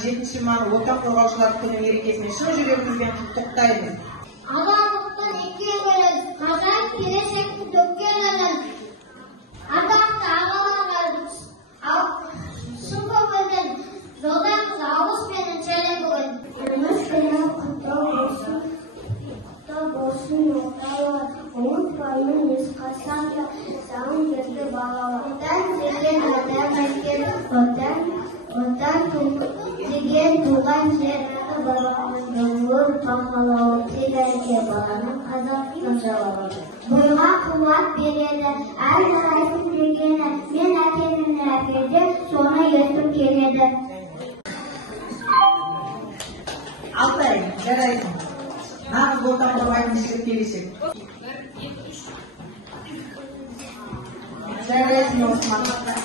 7 мамыр Отан қорғаушылар күні мерекесіне шын жүрегімізбен құттықтаймыз. Адамдықтан екке көреді, қазақ келешекті төккен әлем. Атақты ағаларымыз шын көңілден жолдамыз алғыспенен шәле бүгін. Күніміз күні құтты болсын отауы, ұмытпаймын ешқашанда саған берді балалы. Отан деген адам әкел, отан деген туған жер баламыздың өр пахалауы тегерге баланың қазақтың жауабы. Бойға қуат береді, әрқайсың дегені, мен әкемнің әкеде соны ертіп келеді. Алтай, жарайсың. Нағыз отан қорғайтын жігіт келешек. Жарайсың, Осман.